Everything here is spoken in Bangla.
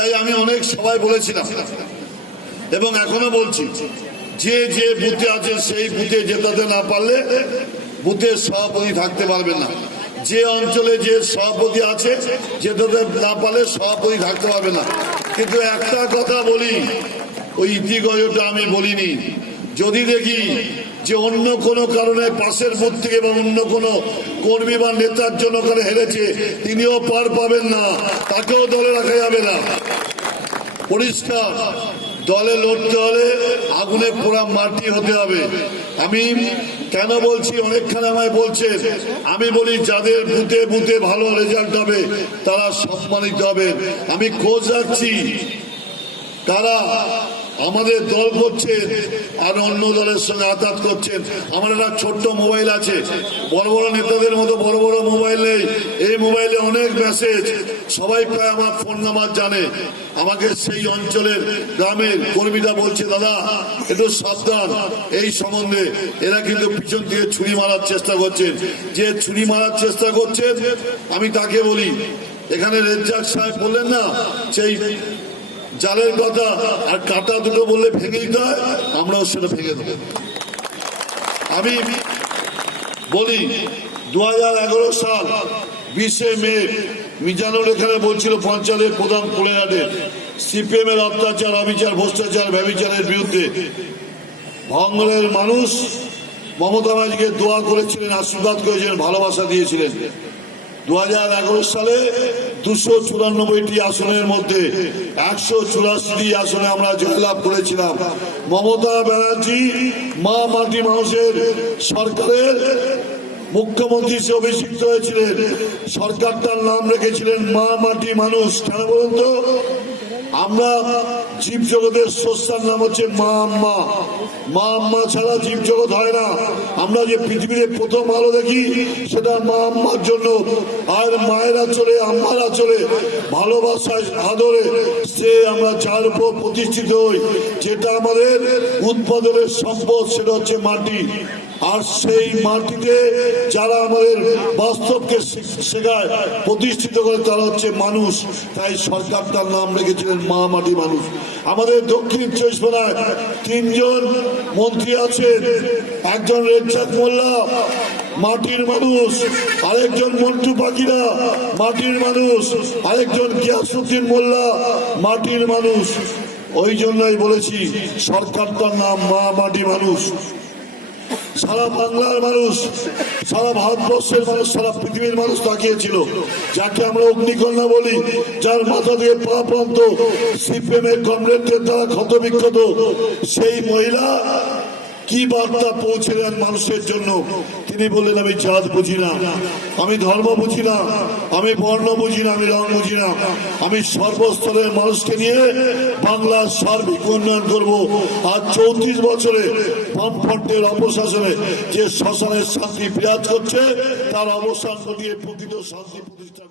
তাই আমি অনেক সবাই বলেছিলাম। এবং এখনও বলছি, যে যে বুথে আছে সেই বুথে জেতাতে না পারলে বুথের সভাপতি থাকতে পারবে না। যে অঞ্চলে যে সভাপতি আছে জেতাতে না পারলে সভাপতি থাকতে পারবে না। কিন্তু একটা কথা বলি, ওই ইতিগজটা আমি বলিনি। যদি দেখি যে অন্য কোনো কারণে পাশের বুথ থেকে বা অন্য কোনো কর্মী বা নেতার জন্য করে হেরেছে, তিনিও পার পাবেন না, তাকেও দলে রাখা যাবে না। পরিষ্কার, দলে লড়তে হলে আগুনে পোড়া মাটি হতে হবে। আমি কেন বলছি? অনেকখানে আমায় বলছে আমি বলি, যাদের বুথে বুথে ভালো রেজাল্ট হবে, তারা সম্মানিত হবে। আমি খোঁজ রাখছি। তারা আমাদের দল করছেন আর অন্য দলের সঙ্গে আঘাত করছেন আমার একটা ছোট্ট মোবাইল আছে। বড় বড় নেতাদের মতো বড় বড় মোবাইল নেই। এই মোবাইলে অনেক মেসেজ সবাই প্রায় আমার ফোন নাম্বার জানে। আমাকে সেই অঞ্চলের গ্রামের কর্মীরা বলছে, দাদা, একটু সাবধান। এই সম্বন্ধে এরা কিন্তু পিছন থেকে ছুরি মারার চেষ্টা করছেন। যে ছুরি মারার চেষ্টা করছেন, আমি তাকে বলি। এখানে রেজ্জাক সাহেব বললেন না, সেই জালের কথা আর কাটা দুটো বললে ভেঙে দিতে হয় আমরাও সেটা ভেঙে দেবো। আমি বলি দু হাজার এগারো সাল বিশে মে, মিজানুর এখানে বলছিল পঞ্চায়েতের প্রধান কোলেঘাটে সিপিএম এর অত্যাচার, অবিচার, ভ্রষ্টাচার, ব্যবচারের বিরুদ্ধে। ভঙ্গলের মানুষ মমতা ব্যানার্জিকে দোয়া করেছিলেন আশীর্বাদ করেছিলেন, ভালোবাসা দিয়েছিলেন। দু সালে দুশো চুরানব্বইটি আসনের মধ্যে একশো চুরাশিটি আসনে আমরা জয়লাভ করেছিলাম। মমতা ব্যানার্জি মা মাটি মানুষের সরকারের মুখ্যমন্ত্রী সে অভিষিক্ত হয়েছিলেন। সরকারটার নাম রেখেছিলেন মা মাটি মানুষ। কেন বলুন তো? আমরা জীব জগতের স্রষ্টার নাম হচ্ছে মা আম্মা। মা আম্মা ছাড়া জীব জগৎ হয় না। আমরা যে পৃথিবীতে প্রথম আলো দেখি, সেটা মা আম্মার জন্য। আর মায়েরা চলে, আম্মারা চলে। ভালোবাসায়, আদরে সে আমরা যার উপর প্রতিষ্ঠিত হই। যেটা আমাদের উৎপাদনের সম্পদ, সেটা হচ্ছে মাটি। আর সেই মাটিতে যারা আমাদের বাস্তবকে শেখায়, প্রতিষ্ঠিত করে, তারা হচ্ছে মানুষ। তাই সরকার তার নাম রেখেছিলেন মা মাটি মানুষ। আমাদের দক্ষিণ চব্বিশ পরগনায় তিনজন মন্ত্রী আছেন। একজন রেজ্জাক মোল্লা, মাটির মানুষ। আরেকজন মন্টু পাখিরা, মাটির মানুষ। আরেকজন গিয়াসুদ্দিন মোল্লা, মাটির মানুষ। ওই জন্যই বলেছি, সরকারটার নাম মা মাটি মানুষ। সারা বাংলার মানুষ, সারা ভারতবর্ষের মানুষ, সারা পৃথিবীর মানুষ তাকিয়েছিল। যাকে আমরা অগ্নিকন্যা বলি, যার মাথা দিয়ে পা প্রান্ত সিপিএম এর কমরেডদের দ্বারা ক্ষত বিক্ষত সেই মহিলা কি বার্তা পৌঁছে মানুষের জন্য? তিনি বললেন, আমি জাত বুঝি না। আমি ধর্ম বুঝি না। আমি বর্ণ বুঝি না। আমি রং বুঝি না। আমি সর্বস্তরের মানুষকে নিয়ে বাংলার সার্বিক উন্নয়ন করব। আর চৌত্রিশ বছরে বামফ্রন্টের অপশাসনে যে শ্মশানের শান্তি বিরাজ করছে, তার অবসান ঘটিয়ে প্রকৃত শান্তি প্রতিষ্ঠা